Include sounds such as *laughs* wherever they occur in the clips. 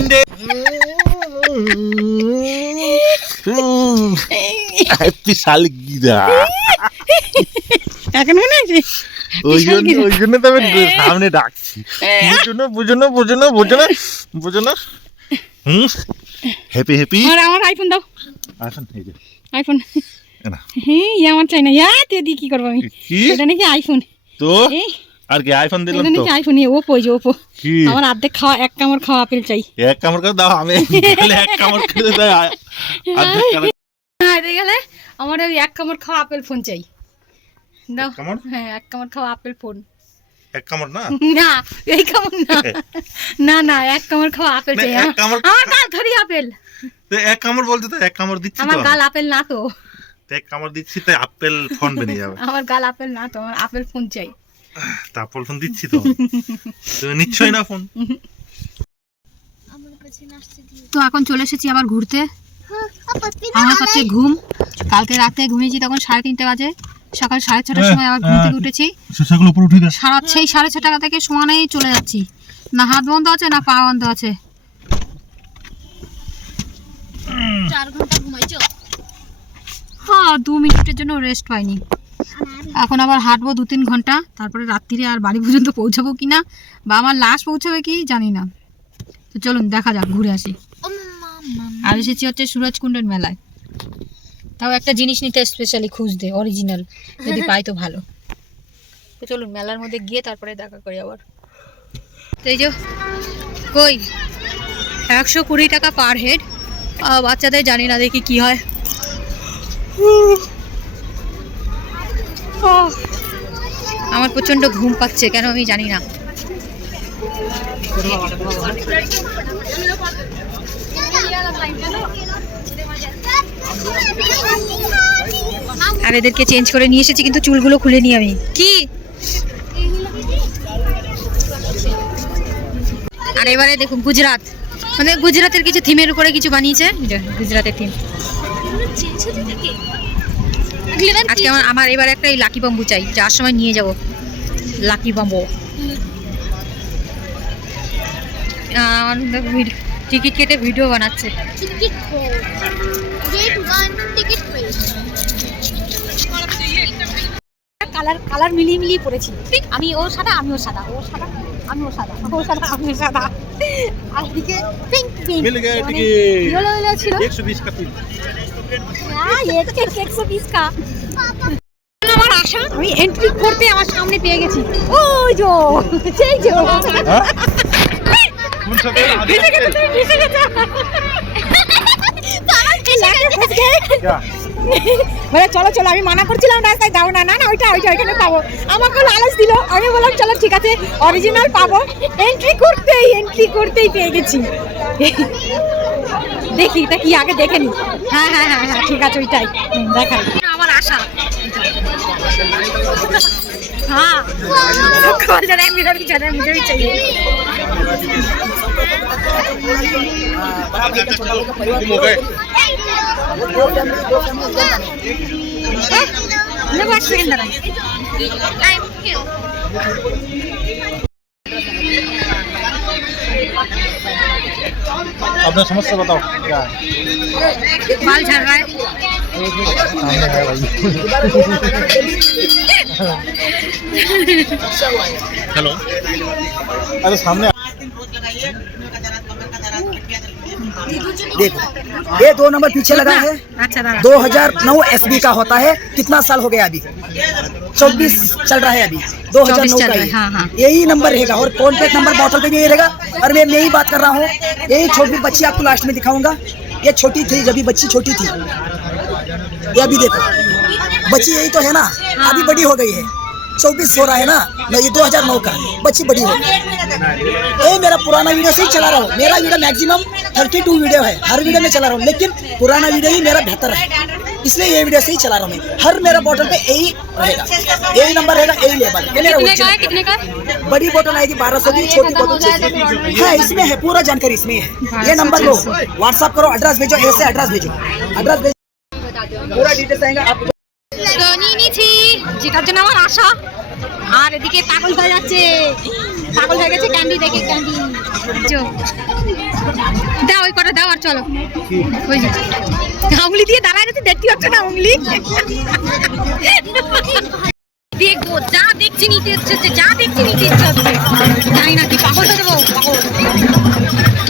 Blended happy শালগিরা এখন মনে আছে? ওই জন্য ওই জন্য তো আমি সামনে ডাকছি। বুঝো না বুঝো না বুঝো না বুঝো না বুঝো না। হুম? হ্যাপি হ্যাপি আমার আমার আইফোন দাও। আসুন এই যে। আইফোন না। হ্যাঁ আমার চাই না। ইয়া তে দি কি করব আমি? কি? এটা নাকি আইফোন তো? এই আর কি আইফোন দিলাম তো আইফোন ওপো যে আমার অর্ধেক খাওয়া এক কামড় খাওয়া আপেল চাই এক কামড় করে দাও আমি তাহলে এক কামড় করে দাও অর্ধেক হ্যাঁ গেলে আমার ওই এক কামড় খাওয়া আপেল ফোন চাই দাও? হ্যাঁ এক কামড় খাওয়া আপেল ফোন এক কামড় না না এই কামড় না না না এক কামড় খাওয়া আপেল চাই আমার- গাল ধরি আপেল তো এক কামড় বলতে তো এক কামড় দিচ্ছি আমার গাল আপেল না তো এক কামড় দিচ্ছি তো আপেল ফোন বেরিয়ে যাবে আমার গাল আপেল না তো আমার আপেল ফোন চাই তারপর ফোন দিচ্ছি তো। নিচ্ছই না ফোন তো এখন চলে এসেছি আবার ঘুরতে। আমার পাচ্ছে ঘুম। কালকে রাতে ঘুমিয়েছি তখন সাড়ে তিনটে বাজে। সকাল সাড়ে ছটার সময় আবার ঘুম থেকে উঠেছি। সারা সেই সাড়ে ছ টাকা থেকে সমানেই চলে যাচ্ছি। না হাত বন্ধ আছে না পা বন্ধ আছে। চার ঘণ্টা ঘুমাইছো? হ্যাঁ দু মিনিটের জন্য রেস্ট পাইনি। এখন আবার হাঁটবো দু তিন ঘণ্টা, তারপরে রাত্রিরে আর বাড়ি পর্যন্ত পৌঁছাবো কি না বা আমার লাশ পৌঁছাবে কি জানি না। তো চলুন, দেখা যাক, ঘুরে আসি। আর এসেছি হচ্ছে সুরজকুণ্ডের মেলায়। তাও একটা জিনিস নিতে স্পেশালি খুঁজতে অরিজিনাল যদি পাই তো ভালো। তো চলুন, মেলার মধ্যে গিয়ে তারপরে দেখা করি আবার। তো এই যে, কই? একশো কুড়ি টাকা পার হেড বাচ্চাদের জানি না দেখি কি হয়। আমার প্রচণ্ড ঘুম পাচ্ছে, কেন আমি জানি না। আর এদেরকে চেঞ্জ করে নিয়ে এসেছি, কিন্তু চুলগুলো খুলে নিই আমি। কি? আর এবারে দেখুন, গুজরাট। মানে গুজরাটের কিছু থিমের উপরে কিছু বানিয়েছে? এই যে না আজকে আমার এবারে একটা এই লাকি বাম্বু চাই যাওয়ার সময় নিয়ে যাব। লাকি বাম্বু টিকিট কেটে ভিডিও বানাচ্ছে। কালার কালার মিলিয়ে মিলিয়ে পড়েছি। আমি ও সাদা আমিও সাদা। ও সাদা আমিও সাদা। ও সাদা আমিও সাদা। আর দিকে পিঙ্ক পিঙ্ক ছিল। হ্যাঁ, আমার আশা আমি এন্ট্রি করতে আমার সামনে পেয়ে গেছি। ও হ্যাঁ? বলে চলো চলো আমি মানা করছিলাম রাস্তায় দাও। না না না ওইটা ওইটা ওইখানে পাবো। আমাকে লালচ দিল? আমি বললাম চলো ঠিক আছে অরিজিনাল পাবো। এন্ট্রি করতেই এন্ট্রি করতেই পেয়ে গেছি। দেখি তা কি আগে দেখে নি হ্যাঁ হ্যাঁ হ্যাঁ হ্যাঁ ঠিক আছে ওইটাই হুম, দেখাই আমার আশা हाँ खोल जरा मेरा भी जाना है मुझे भी चाहिए हो गए मैं बस सेकंड अपना समस्या बताओ क्या है बाल झड़ रहा है हेलो अरे सामने देखो ये दो नंबर पीछे लगा है। अच्छा दादा। 2009 एसबी का होता है। कितना साल हो गया अभी? 24 चल रहा है अभी। 2009 चल का रहा है, ही। यही नंबर रहेगा और कॉन्टेक्ट नंबर बॉटल पे भी यही रहेगा। और मैं यही बात कर रहा हूँ। यही छोटी बच्ची आपको लास्ट में दिखाऊँगा। ये छोटी थी जब बच्ची छोटी थी। ये अभी देखो। बच्ची यही तो है ना। अभी बड़ी हो गई है। चौबीस हो रहा है ना। नहीं ये 2009 का। बच्ची बड़ी हो गई। ये मेरा पुराना वीडियो से ही चला रहा हूँ। मेरा video maximum 32 वीडियो है हर वीडियो में चला रहा हूँ लेकिन पुराना वीडियो ही मेरा बेहतर है इसलिए ये वीडियो से ही चला रहा हूँ मैं हर मेरा बोतल पे यही रहेगा यही नंबर रहेगा यही लेवल ये मेरा कितने का है original कितने का बड़ी बोतल आएगी बारह सौ की छोटी बोतल छह सौ है इसमें है पूरा जानकारी इसमें है ये नंबर लो व्हाट्सअप करो एड्रेस भेजो ऐसे एड्रेस भेजो एड्रेस भेजो पूरा डिटेल्स आएगा आप তো নিয়ে নিয়েছি যেটার জন্য আমার আশা আর এদিকে পাগল হয়ে যাচ্ছে পাগল হয়ে গেছে ক্যান্ডি দেখে ক্যান্ডি চো দাও, ওই কটা দাও আর চলো। ওই দিয়ে দাঁড়ায় রয়েছে, দেখতে পাচ্ছ না উংলি দেখব, যা দেখছি নিতে হচ্ছে যা দেখছি নিতে ইচ্ছে হচ্ছে জানি না কি পাগল দেবো পাগল।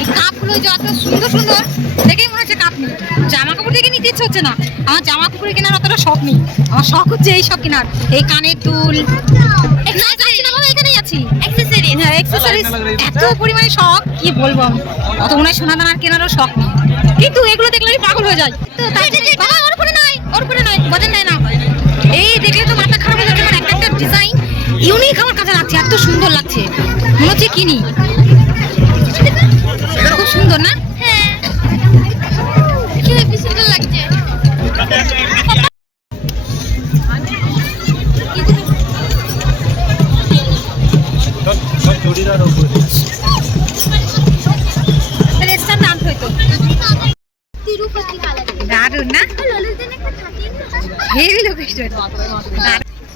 এই কাপগুলো যত সুন্দর সুন্দর, দেখেই মনে হচ্ছে কাপ নেই। জামা কাপড় দেখে নিতে ইচ্ছে হচ্ছে না। আমার জামা কাপড় কেনার অতটা শখ নেই। আমার শখ হচ্ছে এই সব কেনার। এই কানের দুল। না যাচ্ছি অ্যাক্সেসরিজ এত পরিমাণে শখ? কি বলব আমি? অত মনে হয় সোনা দানার কেনারও শখ নেই। কিন্তু এগুলো দেখলে আমি পাগল হয়ে যায় তো বাবা ওর উপরে নয় ওর উপরে নয় বজেন নেয় না। এই দেখলে তো মাথা খারাপ হয়ে যাচ্ছে আমার একটা একটা ডিজাইন ইউনিক আমার কাছে লাগছে এত সুন্দর লাগছে। মনে হচ্ছে কিনি। খুব সুন্দর না? হ্যাঁ। কি সুন্দর লাগছে। ড্রেসটার নাম হয়তো তিরুপতি কালার দারুন না ললিতদিন একটা থাকে হেভি লোকেশন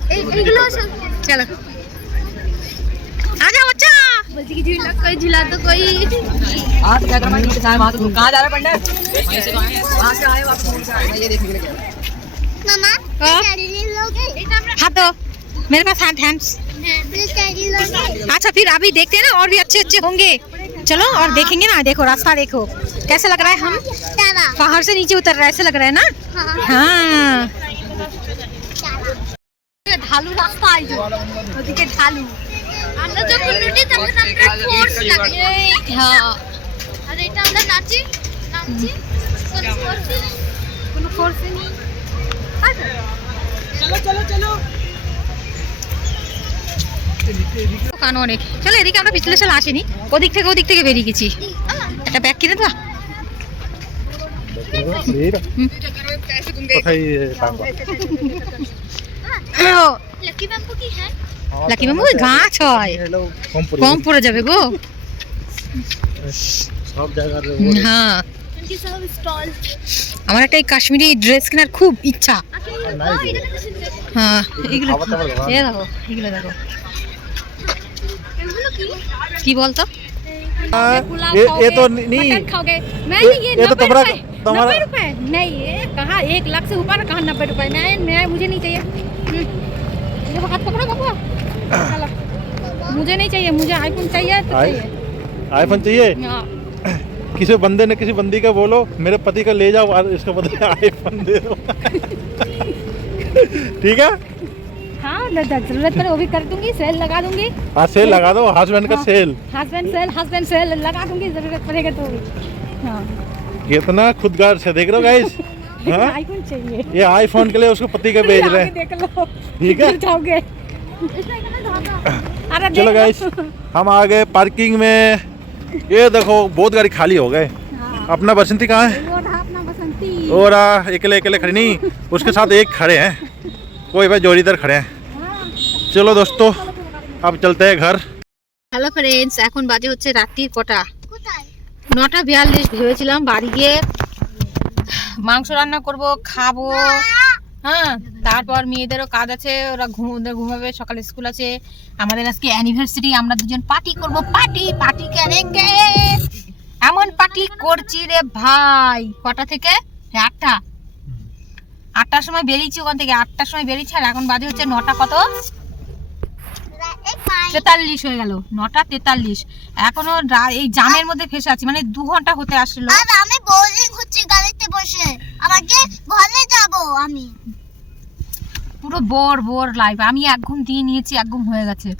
এই এইগুলো সব চলো আজা বাচ্চা বলছি কি ঝুলা कोई झूला तो कोई मामा हाँ? साड़ी ले लोगे हाथ दो मेरे पास हाथ हैंड्स फिर साड़ी लोगे अच्छा फिर अभी देखते हैं ना और भी अच्छे अच्छे होंगे चलो और देखेंगे ना देखो रास्ता देखो कैसे लग रहा है हम तारा पहाड़ से नीचे उतर रहा है ऐसे लग रहा है ना हाँ हाँ तारा ঢালু রাস্তা এই যে ওদিকে ঢালু আমরা যখন উঠি তখন আমরা ফোর্স লাগে হ্যাঁ আর এটা আমরা নাচি নাচি কোন ফোর্স কোনো ফোর্স নেই দোকান অনেক। চলো এদিকে আমরা পিছলে চলে আসিনি। ওদিক থেকে ওদিক থেকে বেরিয়ে গেছি। একটা ব্যাগ কিনে দেবা লাকি বাম্বু গাছ হয়। কম পড়ে যাবে গো। হ্যাঁ। আমার একটা এই কাশ্মীরি ড্রেস কেনার খুব ইচ্ছা। হ্যাঁ এগুলো দেখো এগুলো দেখো। কি কি বলতো ये ये तो नहीं मटन खाओगे मैं ये- ये ये तो नब्बे तुम्हारा- रुपए तुम्हारा- नब्बे रुपए नहीं ये कहा एक लाख से ऊपर कहा नब्बे रुपए मैं मैं मुझे नहीं चाहिए हम्म, देखो हाथ पकड़ो बाबू चलो मुझे नहीं चाहिए मुझे आईफोन चाहिए तो आई- चाहिए आईफोन चाहिए हाँ किसी बंदे ने किसी बंदी का बोलो मेरे पति का ले जाओ और इसका बदले *laughs* आईफोन दे दो *laughs* ठीक है हाँ ज़रूरत वो भी कर दूँगी सेल लगा दूँगी। हाँ सेल लगा दो हस्बैंड का हाँ। Sale. Husband sale husband sale लगा दूँगी ज़रूरत पड़ेगा तो भी। हाँ। कितना खुदगार से देख रहे हो गाइस *laughs* हाँ? आईफोन चाहिए। ये आईफोन के लिए उसको पति का भेज रहे हैं। देख लो। ठीक है? जाओगे। *coughs* चलो गाइस हम आ गए पार्किंग में। ये देखो बहुत गाड़ी खाली हो गए। हाँ, अपना बसंती कहाँ है? वो अपना बसंती। और अकेले अकेले खड़े नहीं उसके साथ एक खड़े हैं। कोई भाई जोड़ीदार खड़े हैं चलो दोस्तों अब चलते हैं घर হ্যালো ফ্রেন্ডস এখন বাজে হচ্ছে রাত্রির কটা কোথায় নটা বিয়াল্লিশ ভেবেছিলাম বাড়ি গিয়ে মাংস রান্না করব খাবো হ্যাঁ তারপর মেয়েদেরও কাজ আছে ওরা ঘুম ওদের ঘুমাবে সকালে স্কুল আছে আমাদের আজকে অ্যানিভার্সারি আমরা দুজন পার্টি করব পার্টি পার্টি করেঙ্গে এমন পার্টি করছি রে ভাই কটা থেকে হ্যাঁ, আটটা আটটার সময় বেরিয়েছি ওখান থেকে আটটার সময় বেরিয়েছি আর এখন বাজে হচ্ছে নটা কত? তেতাল্লিশ হয়ে গেল নটা তেতাল্লিশ। এখনও এই জামের মধ্যে ফেসে আছি মানে দু ঘণ্টা হতে আসলো। আর আমি বোরিং হচ্ছে গাড়িতে বসে আমাকে ঘরে যাব আমি। পুরো বোর বোর লাইফ আমি এক ঘুম দিয়ে নিয়েছি এক ঘুম হয়ে গেছে।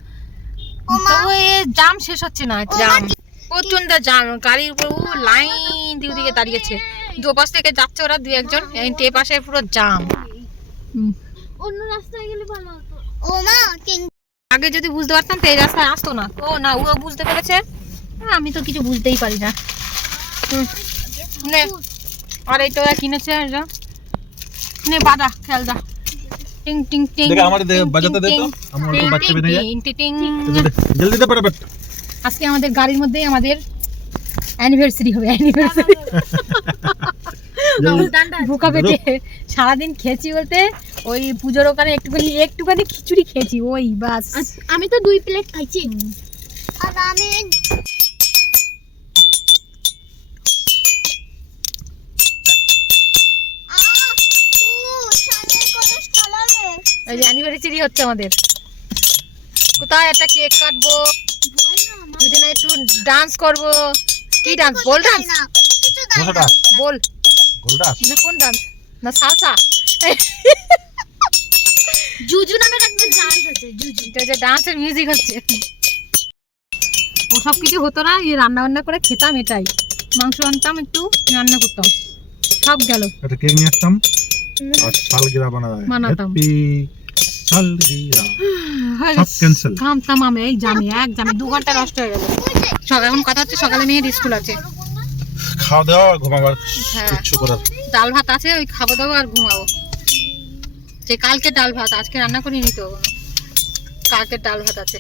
তবু জাম শেষ হচ্ছে না জাম। প্রচণ্ড জাম গাড়ির উপর লাইন ওদিকে দাঁড়িয়েছে। দুপাশ থেকে যাচ্ছে ওরা দুই একজন এই টে পাশে পুরো জাম অন্য রাস্তায় গেলে ভালো হতো। ও মা আগে যদি বুঝতে পারতাম তো এই রাস্তায় আসতো না। ও না ও বুঝতে পেরেছে। আমি তো কিছু বুঝতেই পারি না। আর এই তো ওরা কিনেছে। নে বাজা খেল যা। টিং টিং টিং দেখে আমার বাজাতে দে তো, আমার বাচ্চা টিং, বেঁধে যায়। টিং, টিং, টিং। জলদি দে ফটাফট আজকে আমাদের গাড়ির মধ্যেই আমাদের অ্যানিভার্সারি হবে অ্যানিভার্সারি বোকা পেটে সারাদিন খেয়েছি বলতে ওই পুজোর ওখানে একটুখানি একটুখানি খিচুড়ি খেয়েছি ওই বাস। আচ্ছা, আমি তো দুই প্লেট খাইছি। আর আমি ওই যে অ্যানিভার্সারি হচ্ছে আমাদের। কোথায় একটা কেক কাটবো? দুজনে একটু ডান্স করব। কি ডান্স বল ডান্স। বল না কোন ডান্স না সালসা জুজু নামের একটা ডান্স আছে জুজু। এটা যে ডান্সের মিউজিক হচ্ছে। ও সব কিছু হতো না এই রান্না বান্না করে খেতাম এটাই। মাংস আনতাম একটু রান্না করতাম। সব গেল। একটা কেক নিয়ে আসতাম আর সালগিরা বানাতে বানাতাম। সালগিরা সব ক্যান্সেল এই জামে এক জামে দু ঘণ্টা নষ্ট হয়ে গেল। সকাল এখন কথা হচ্ছে সকালে মেয়ের স্কুল আছে। খাওয়া দাওয়া আর ঘুমাবার। হ্যাঁ। কিচ্ছু করার। ডাল ভাত আছে ওই খাব দাবো আর ঘুমাবো। যে কালকে ডাল ভাত আজকে রান্না করে নিতে হবে কালকে ডাল ভাত আছে।